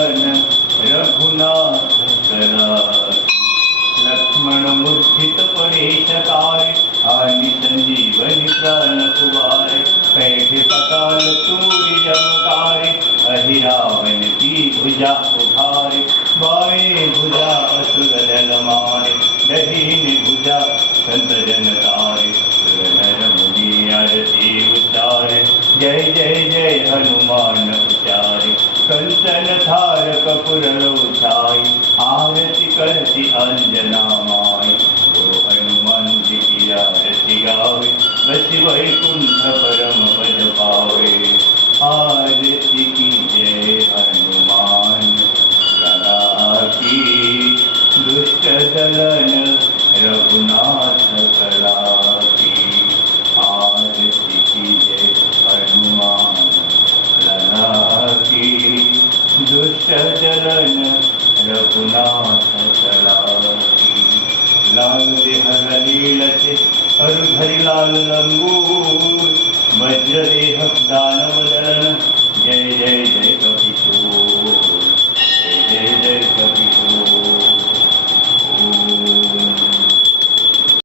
दलन रघुनाथ कला लक्ष्मण मूर्छित पडे शकारे आणि संजीवनी प्राण कुवारे पैठे पकाल तूरी जमकारे अहि रावण की भुजा उठारे बाए भुजा असुर दल मारे दहीन भुजा संत जन तारे नर मुनि आरती उच्चारे जय जय जय हनुमान उच्चारे कंचन थार कपूर लोचाई आरती करती अंजना माई तो हनुमान जी की आरती गावे बसी वैकुंठ परम पद पावे आरती की जय हनुमान लला की दुष्ट दलन रघुनाथ कला की आरती की जय हनुमान लला की दुष्ट दलन रघुनाथ कला की लाल देह लीलते अरुधरि लाल लंगूर वज्र देह दानव दलन जय जय जय कपिशोर